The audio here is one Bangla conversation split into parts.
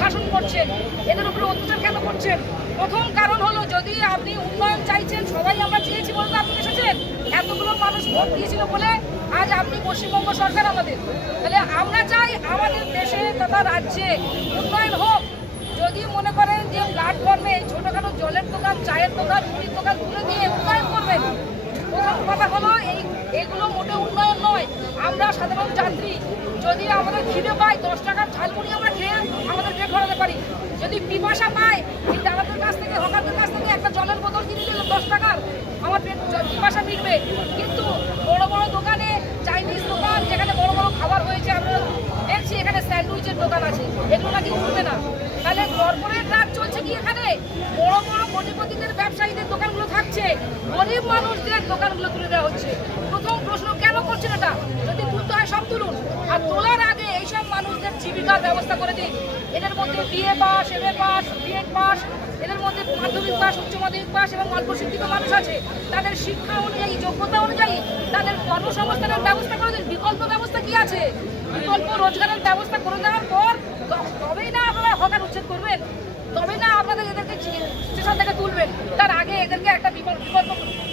শাসন করছেন, এদের উপরে অত্যাচার কেন করছেন? প্রথম কারণ হলো, যদি আপনি উন্নয়ন চাইছেন, সবাই আমরা চেয়েছি বলে আপনি এসেছেন, এতগুলো মানুষ ভোট দিয়েছিল বলে আজ আপনি পশ্চিমবঙ্গ সরকার আমাদের। তাহলে আমরা চাই আমাদের দেশে তথা রাজ্যে উন্নয়ন হোক। যদি মনে করেন যে প্ল্যাটফর্মে ছোটখাটো জলের দোকান, চায়ের দোকান, মুড়ির দোকান তুলে দিয়ে উন্নয়ন করবেন, প্রথম কথা হলো এগুলো মোটে উন্নয়ন নয়। আমরা সাধারণ যাত্রী, যদি আমাদের খিদে পাই 10 টাকার ঝালমুড়ি আমরা খেয়ে আমাদের পেট ভরাতে পারি। যদি পিপাসা পাই, এই দাদাদের কাছ থেকে, হকারদের কাছ থেকে একটা জলের বোতল কিনে দিলে 10 টাকার আমার পেট পিপাসা মিটবে। কিন্তু বড় বড় দোকানে, চাইনিজ দোকান, যেখানে বড় বড় খাবার হয়েছে, আমরা দেখছি এখানে স্যান্ডউইচের দোকান আছে, এগুলো নাকি উঠবে না। তাহলে কর্পোরেট রাজ চলছে কি এখানে? বড় বড় কোটিপতিদের, ব্যবসায়ীদের দোকানগুলো থাকছে, গরিব মানুষদের দোকানগুলো তুলে দেওয়া হচ্ছে। প্রথম প্রশ্ন, কেন করছেন এটা? যদি তুলতে হয় সব তুলুন, আর তোলার আগে এইসব মানুষদের জীবিকার ব্যবস্থা করে দিন। এদের মধ্যে BA pass, MA pass, BEd pass, এদের মধ্যে মাধ্যমিক পাস, উচ্চ মাধ্যমিক পাস এবং অল্প শিক্ষিত মানুষ আছে। তাদের শিক্ষা অনুযায়ী, যোগ্যতা অনুযায়ী তাদের কর্মসংস্থানের ব্যবস্থা করে দিন। বিকল্প ব্যবস্থা কি আছে? বিকল্প রোজগারের ব্যবস্থা করে দেওয়ার পর তবেই না আপনারা হকার উচ্ছেদ করবেন, তবেই না আপনাদের এদেরকে স্টেশন থেকে তুলবেন। তার আগে এদেরকে একটা বিকল্প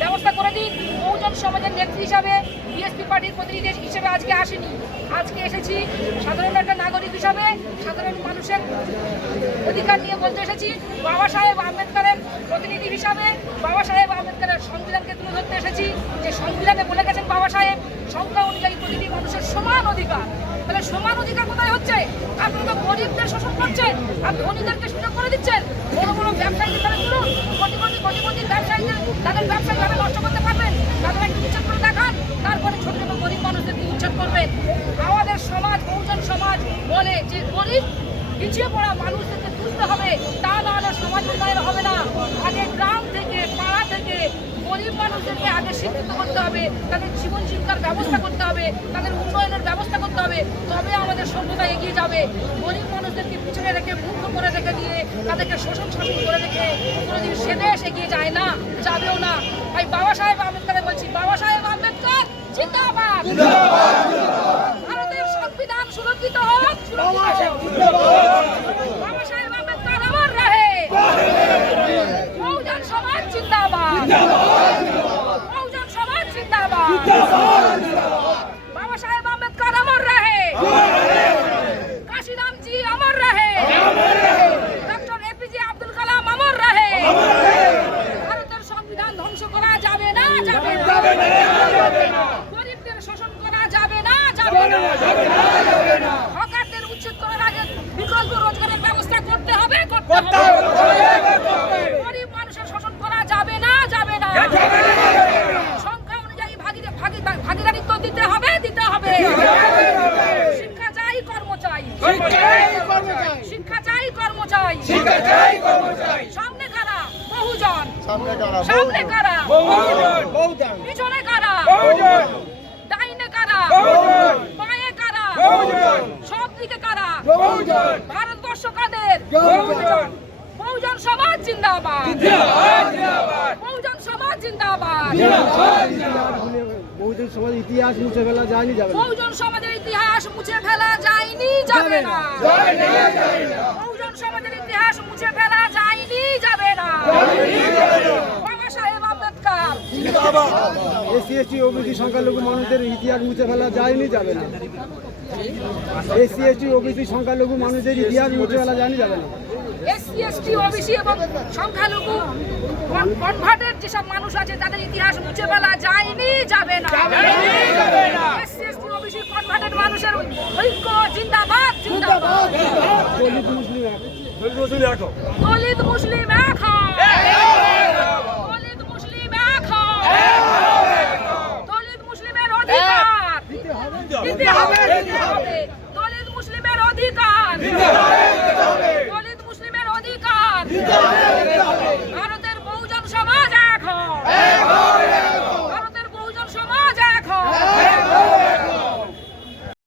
ব্যবস্থা করে দিন। বহুজন সমাজের নেত্রী হিসাবে, বিএসপি পার্টির প্রতিনিধি হিসেবে আজকে আসেনি, আজকে এসেছি সাধারণ একটা নাগরিক হিসাবে, সাধারণ মানুষের অধিকার নিয়ে বলতে এসেছি। বাবা সাহেব আম্বেদকরের প্রতিনিধি হিসাবে বাবা সাহেব আম্বেদকরের সংবিধানকে তুলে ধরতে এসেছি, যে সংবিধানে বলে গেছেন বাবা সাহেব, সংখ্যা অনুযায়ী প্রতিটি মানুষের সমান অধিকার। তাহলে সমান অধিকার কোথায় হচ্ছে? আপনারা গরিবদের শোষণ করছেন আর ধনীদেরকে সুযোগ করে দিচ্ছেন। বড় বড় ব্যবসায়ীদের তারা তুলুন, কোটি ব্যবসায়ীদের, তাদের ব্যবসা যারা নষ্ট করতে পারবেন তাদের একটু উচ্ছেদ করে দেখান, তারপরে ছোট ছোট গরিব মানুষদেরকে উচ্ছেদ করবেন। আমাদের সমাজ, বহুজন সমাজ বলে যে গরিব পিছিয়ে পড়া মানুষদেরকে তুলতে হবে, তা নাহলে সমাজ উন্নয়ন হবে না। আগে গ্রাম থেকে, পাড়া থেকে গরিব মানুষদেরকে আগে শিক্ষিত করতে হবে, তাদের জীবন শিক্ষার ব্যবস্থা করতে হবে, তাদের উন্নয়নের ব্যবস্থা করতে হবে, তবে আমাদের সভ্যতা এগিয়ে যাবে। গরিব মানুষদেরকে পিছনে রেখে, মুক্ত করে রেখে দিয়ে, তাদেরকে শোষণ করে রেখে কোনোদিন সে দেশ এগিয়ে যায় না, যাবেও না। তাই বাবা সাহেব আম্বেদকরের বলছি, বাবা সাহেব আম্বেদকর জিন্দাবাদ। ভারতের সংবিধান সুরক্ষিত হোক, বাবা সাহেব আম্বেদকর অমর রহে। বহুজন সমাজ জিন্দাবাদ, বহুজন সমাজ জিন্দাবাদ। বাবা সাহেব আম্বেদকর অমর রহে, কাশিরাম জি অমর রহে, ডক্টর এপিজে আব্দুল কালাম অমর রহে। ভারতের সংবিধান ধ্বংস করা যাবে না, যাবে না। গরিবদের শোষণ করা যাবে না, যাবে না। হকারদের উচ্ছেদ করার আগে বিকল্প রোজগারের ব্যবস্থা করতে হবে, করতে হবে। গরিব মানুষের শোষণ করা যাবে না, যাবে না। সংখ্যা অনুযায়ী ভাগিদারিত্ব দিতে হবে, দিতে হবে। শিক্ষা চাই, কর্ম চাই, শিক্ষা চাই, কর্ম চাই। সামনে কারা? বহুজন। সামনে কারা? পিছনে কারা? ডাইনে কারা? বাঁয়ে কারা? সব দিকে কারা? ভারতবর্ষ কাদের? বহুজন সমাজ জিন্দাবাদ, বহুজন সমাজ জিন্দাবাদ। বহুজন সমাজের ইতিহাস মুছে ফেলা যায়নি, যাবে না। বহুজন সমাজের ইতিহাস মুছে ফেলা যায়নি, যাবে না। বহুজন সমাজের ইতিহাস মুছে ফেলা যায়নি, যাবে না। বাবা সাহেব আম্বেদকর জিন্দাবাদ। এসসি এসটি ওবিসি সংখ্যালঘু মানুষদের ইতিহাস মুছে ফেলা যায়নি, যাবে না। এসসি এসটি ওবিসি সংখ্যালঘু মানুষদের ইতিহাস মুছে ফেলা যায়নি, যাবে না। এসসি এসটি ওবিসি এবং সংখ্যালঘু কনভার্টেড যেসব মানুষ আছে তাদের ইতিহাস মুছে ফেলা যায়নি, যাবে না। এসসি এসটি ওবিসি কনভার্টেড মানুষের ঐক্য জিন্দাবাদ, জিন্দাবাদ।